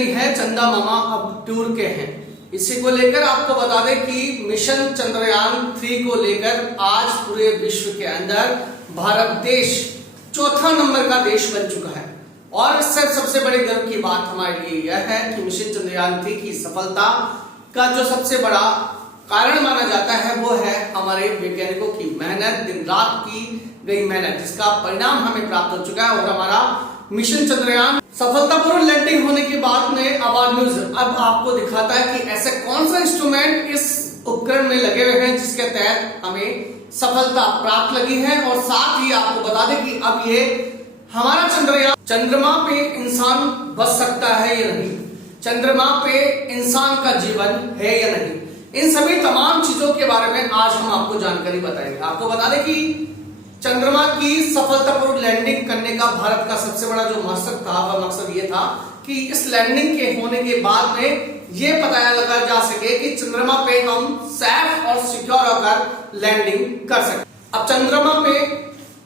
नहीं है, चंदा मामा अब टूर के हैं। इसी को लेकर आपको बता दें कि मिशन चंद्रयान 3 को लेकर आज पूरे विश्व के अंदर भारत देश चौथा नंबर का देश बन चुका है। और इससे सबसे बड़ी गर्व की बात हमारे लिए यह है कि मिशन चंद्रयान 3 की सफलता का जो सबसे बड़ा कारण माना जाता है वो है हमारे वैज्ञानिकों की मेहनत, दिन रात की गई मेहनत, जिसका परिणाम हमें प्राप्त हो चुका है। और हमारा मिशन चंद्रयान सफलतापूर्वक लैंडिंग होने के बाद में आवाज न्यूज अब आपको दिखाता है कि ऐसे कौन सा इंस्ट्रूमेंट इस उपकरण में लगे हुए हैं जिसके तहत हमें सफलता प्राप्त लगी है। और साथ ही आपको बता दें कि अब ये हमारा चंद्रयान चंद्रमा पे इंसान बच सकता है या नहीं, चंद्रमा पे इंसान का जीवन है या नहीं, इन सभी तमाम चीजों के बारे में आज हम आपको जानकारी बताएंगे। आपको बता दें कि चंद्रमा की सफलतापूर्वक लैंडिंग करने का भारत का सबसे बड़ा जो मकसद था वह मकसद ये था कि इस लैंडिंग के होने के बाद में ये पता लगा जा सके कि चंद्रमा पे हम सेफ और सिक्योर होकर लैंडिंग कर सके। अब चंद्रमा पे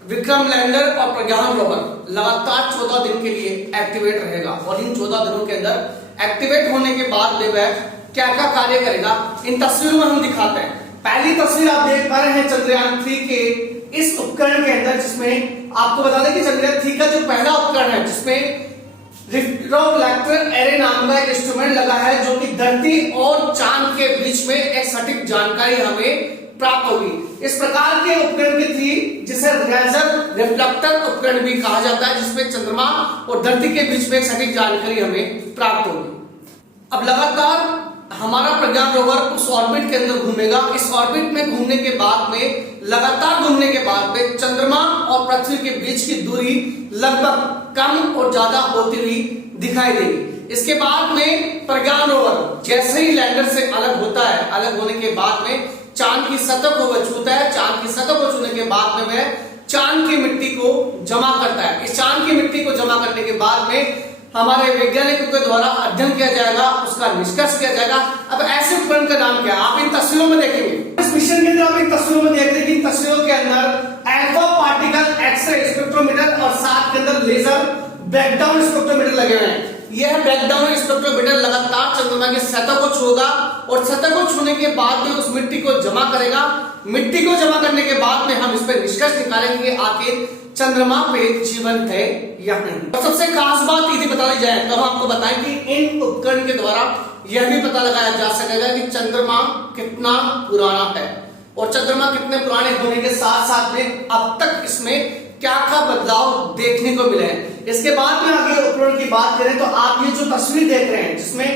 विक्रम लैंडर और प्रज्ञान रोवर लगातार 14 दिन के लिए एक्टिवेट रहेगा और इन 14 दिनों के अंदर एक्टिवेट होने के बाद में वह क्या क्या कार्य करेगा इन तस्वीरों में हम दिखाते हैं। पहली तस्वीर आप देख पा रहे हैं चंद्रयान 3 के इस उपकरण के अंदर, जिसमें आपको बता दें कि चंद्रयान 3 का जो पहला उपकरण है जिसमें रिफ्लेक्टर एरे नाम का एक इंस्ट्रूमेंट लगा है जो कि धरती और चांद के बीच में एक सटीक जानकारी हमें प्राप्त होगी। इस प्रकार के उपकरण की थी जिसे लेजर रिफ्लेक्टर उपकरण भी कहा जाता है, जिसमें चंद्रमा और धरती के बीच में एक सटीक जानकारी हमें प्राप्त होगी। अब लगातार हमारा प्रज्ञान रोवर उस ऑर्बिट के अंदर घूमेगा। इस ऑर्बिट में घूमने के बाद में लगातार घूमने के बाद में चंद्रमा और पृथ्वी के बीच की दूरी लगभग कम और ज्यादा होती हुई दिखाई देगी। इसके बाद में प्रज्ञान रोवर जैसे ही लैंडर से अलग होता है, अलग होने के बाद में चांद की सतह को वह छूता है। चांद की सतह को छूने के बाद में वह चांद की मिट्टी को जमा करता है। इस चांद की मिट्टी को जमा करने के बाद में हमारे वैज्ञानिकों के द्वारा अध्ययन किया जाएगा, उसका निष्कर्ष किया जाएगा। अब ऐसे उपकरण का नाम क्या है आप इन तस्वीरों में देखेंगे। इस मिशन के अंदर आप इन तस्वीरों में देख रहे हैं कि इन तस्वीरों के अंदर अल्फा पार्टिकल एक्सरे स्पेक्ट्रोमीटर और साथ के अंदर लेजर ब्रेकडाउन स्पेक्ट्रोमीटर लगे हुए हैं। यह ब्रेकडाउन स्पेक्ट्रोमीटर लगातार चंद्रमा की सतह को छूएगा और सतह को छूने के बाद में उस मिट्टी को जमा करेगा। मिट्टी को जमा करने के बाद में हम इस पर निष्कर्ष निकालेंगे आखिर चंद्रमा पे जीवन है या नहीं। और सबसे खास बात यदि बता दी जाए तो हम आपको बताएं कि इन उपकरण के द्वारा यह भी पता लगाया जा सकेगा कि चंद्रमा कितना पुराना है और चंद्रमा कितने पुराने होने के साथ साथ में अब तक इसमें क्या क्या बदलाव देखने को मिले हैं। इसके बाद में आगे उपकरण की बात करें तो आप ये जो तस्वीर देख रहे हैं जिसमें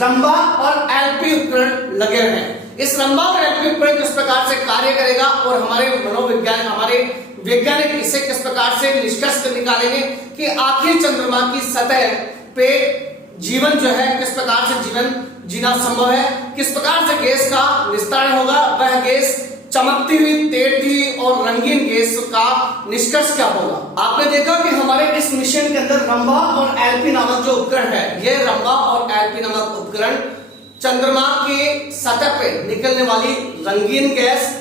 रंबा और एलपी उपकरण लगे हुए हैं, इस रंबा और एलपी उपकरण किस प्रकार से कार्य करेगा और हमारे मनोविज्ञान हमारे वैज्ञानिक इसे किस प्रकार से निष्कर्ष निकालेंगे कि आखिर चंद्रमा की सतह पे जीवन जो है किस प्रकार से जीवन जीना संभव है, किस प्रकार से गैस का निस्तारण होगा, वह गैस चमकती हुई, तैरती हुई और रंगीन गैस का निष्कर्ष क्या होगा। आपने देखा कि हमारे इस मिशन के अंदर रंबा और एलपी नामक जो उपकरण है, यह रंबा और एलपी नामक उपकरण चंद्रमा के सतह पे निकलने वाली रंगीन गैस,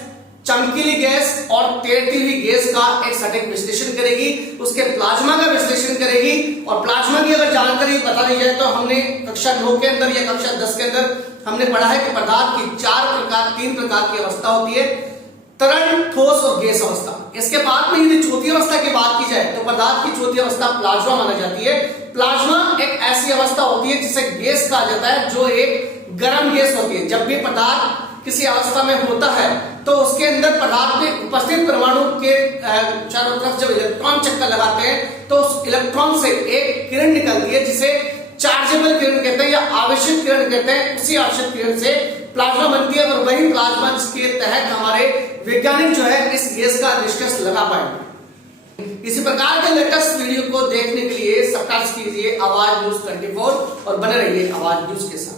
चमकीली गैस और तैरती हुई गैस का एक सटीक विश्लेषण करेगी, उसके प्लाज्मा का विश्लेषण करेगी। और प्लाज्मा की अगर जानकारी बता दी जाए तो हमने कक्षा 9 के अंदर या कक्षा 10 के अंदर हमने पढ़ा है कि पदार्थ की 3 प्रकार की अवस्था होती है, तरल, ठोस और गैस अवस्था। इसके बाद में यदि चौथी अवस्था की बात की जाए तो पदार्थ की चौथी अवस्था प्लाज्मा माना जाती है। प्लाज्मा एक ऐसी अवस्था होती है जिसे गैस कहा जाता है, जो एक गर्म गैस होती है। जब भी पदार्थ किसी अवस्था में होता है तो उसके अंदर पदार्थ में उपस्थित परमाणु के चारों तरफ जब इलेक्ट्रॉन चक्कर लगाते हैं तो उस इलेक्ट्रॉन से एक किरण निकलती है जिसे चार्जेबल किरण कहते हैं या आवेशित किरण कहते हैं। उसी आवेशित किरण से प्लाज्मा बनती है और वही प्लाज्मा के तहत हमारे वैज्ञानिक जो है इस गैस का निष्कर्ष लगा पाएंगे। इसी प्रकार के लेटेस्ट वीडियो को देखने के लिए सब्सक्राइब कीजिए आवाज न्यूज 24 और बने रहिए आवाज न्यूज के साथ।